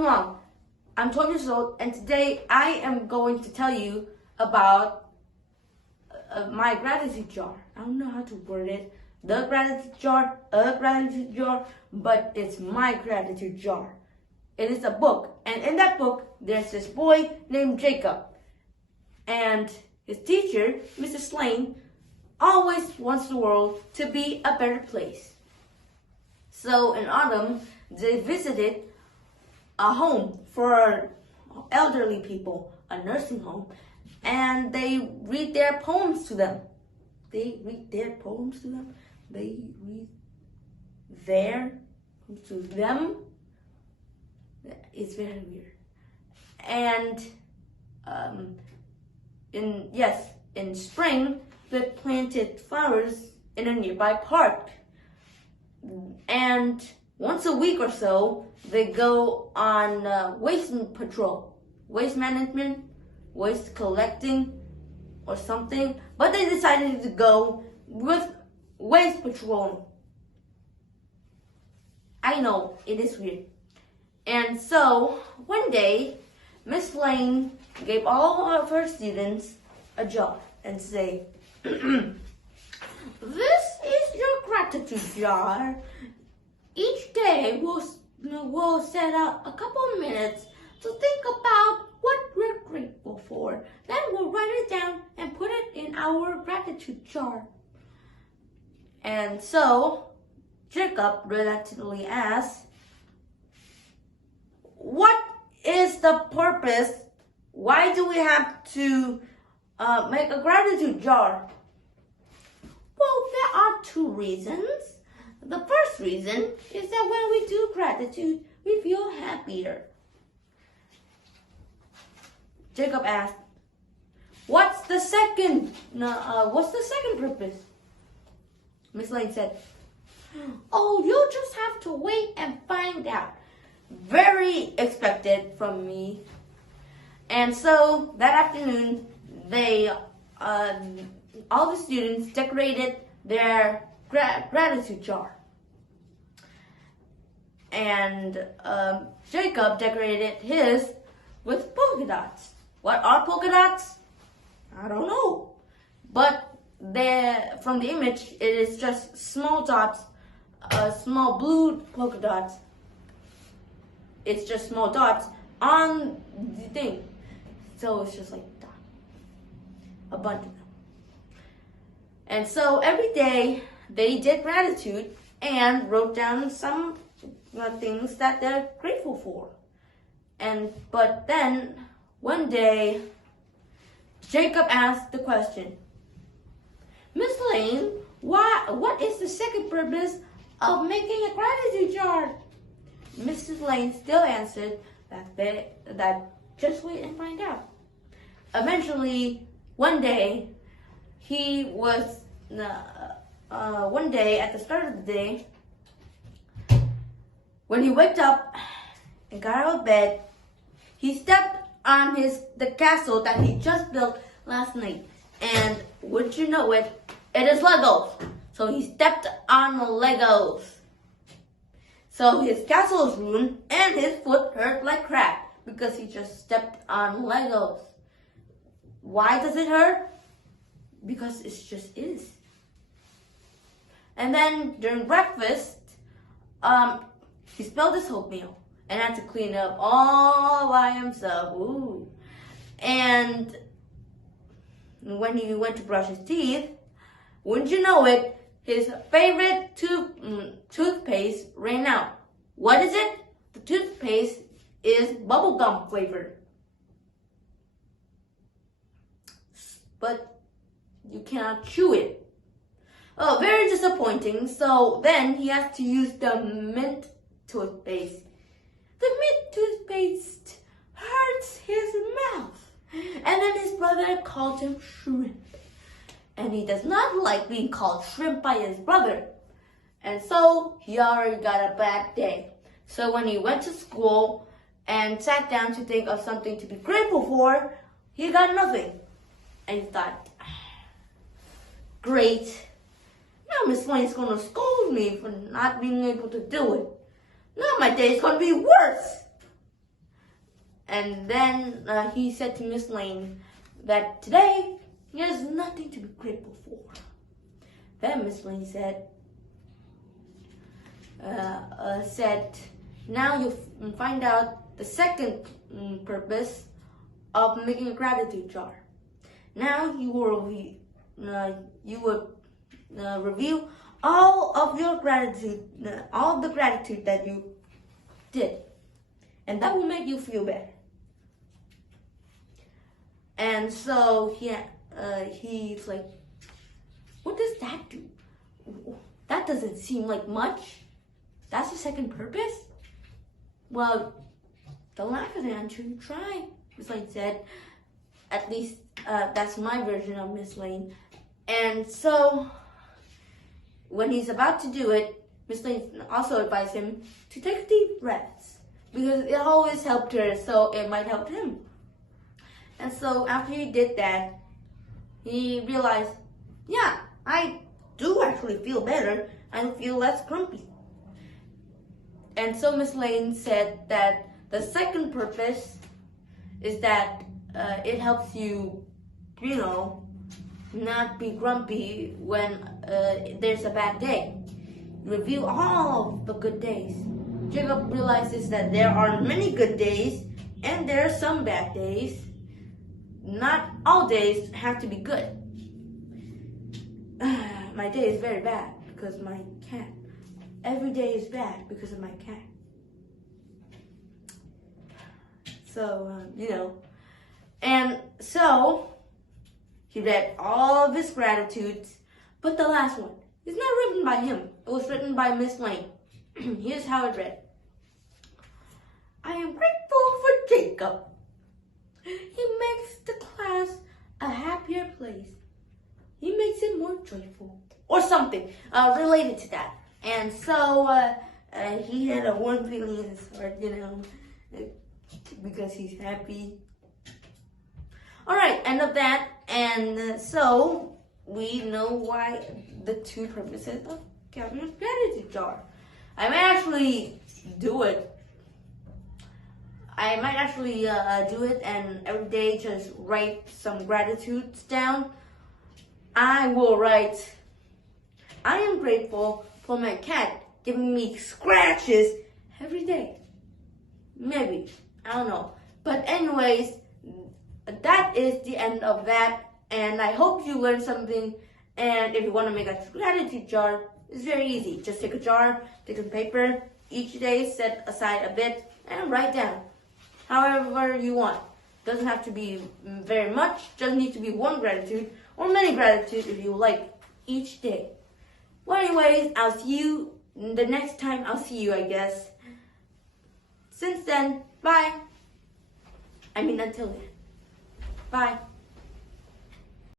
I'm Mom. I'm 12 years old, and today I am going to tell you about my gratitude jar. I don't know how to word it. The gratitude jar, a gratitude jar, but it's my gratitude jar. It is a book, and in that book, there's this boy named Jacob. And his teacher, Mrs. Lane, always wants the world to be a better place. So in autumn, they visited a home for elderly people, a nursing home, and they read their poems to them. They read their poems to them. They read their poems to them. It's very weird. And in spring, they planted flowers in a nearby park. And once a week or so, they go on waste patrol, waste management, waste collecting, or something. But they decided to go with waste patrol. I know, it is weird. And so, one day, Miss Lane gave all of her students a jar and say, "This is your gratitude jar. Each day we'll set out a couple of minutes to think about what we're grateful for. Then we'll write it down and put it in our gratitude jar." And so Jacob reluctantly asked, "What is the purpose? Why do we have to make a gratitude jar?" "Well, there are two reasons. The first reason is that when we do gratitude, we feel happier." Jacob asked, What's the second purpose?" Miss Lane said, "Oh, you'll just have to wait and find out." Very expected from me. And so that afternoon, they all the students decorated their gratitude jar. And Jacob decorated his with polka dots. What are polka dots? I don't know. But from the image, it is just small dots, small blue polka dots. It's just small dots on the thing. So it's just like a bunch of them. And so every day they did gratitude and wrote down some things that they're grateful for. But then one day Jacob asked the question, "Miss Lane, what is the second purpose of making a gratitude jar?" Mrs. Lane still answered that just wait and find out. Eventually, one day at the start of the day, when he waked up and got out of bed, he stepped on the castle that he just built last night. And would you know it, it is Legos. So he stepped on the Legos. So his castle is ruined and his foot hurt like crap because he just stepped on Legos. Why does it hurt? Because it just is. And then during breakfast, he spilled his oatmeal and had to clean up all by himself. Ooh. And when he went to brush his teeth, wouldn't you know it, his favorite toothpaste ran out. What is it? The toothpaste is bubblegum flavored. But you cannot chew it. Oh, very disappointing. So then he has to use the mint toothpaste. The mint toothpaste hurts his mouth. And then his brother called him shrimp. And he does not like being called shrimp by his brother. And so he already got a bad day. So when he went to school and sat down to think of something to be grateful for, he got nothing. And he thought, great. Now Miss Lane's going to scold me for not being able to do it. Now my day is going to be worse. And then he said to Miss Lane that today he has nothing to be grateful for. Then Miss Lane said, now you'll find out the second purpose of making a gratitude jar. Now you will review all of your gratitude, all of the gratitude that you did, and that will make you feel better. And so he's like, what does that do? That doesn't seem like much. That's the second purpose? Well, don't laugh at it until you try, Miss Lane said. At least that's my version of Miss Lane. And so when he's about to do it, Miss Lane also advised him to take deep breaths because it always helped her, so it might help him. And so after he did that, he realized, yeah, I do actually feel better. I feel less grumpy. And so Miss Lane said that the second purpose is that it helps you, not be grumpy when there's a bad day. Review all the good days. Jacob realizes that there are many good days and there are some bad days. Not all days have to be good. My day is very bad because of my cat. Every day is bad because of my cat. So, And so, he read all of his gratitudes, but the last one is not written by him. It was written by Miss Lane. Here's how it read. I am grateful for Jacob. He makes the class a happier place. He makes it more joyful. Or something related to that. And so he had a warm feeling in his heart, because he's happy. Alright, end of that. And so we know why the two purposes of Catherine's gratitude jar. I might actually do it. Do it and every day just write some gratitudes down. I will write, I am grateful for my cat giving me scratches every day. Maybe. I don't know. But anyways, that is the end of that. And I hope you learned something. And if you want to make a gratitude jar, it's very easy. Just take a jar, take some paper. Each day set aside a bit and write down however you want. Doesn't have to be very much. Just need to be one gratitude or many gratitudes if you like each day. Well, anyways, I'll see you the next time. I'll see you, I guess. Since then, bye. Until then. Bye.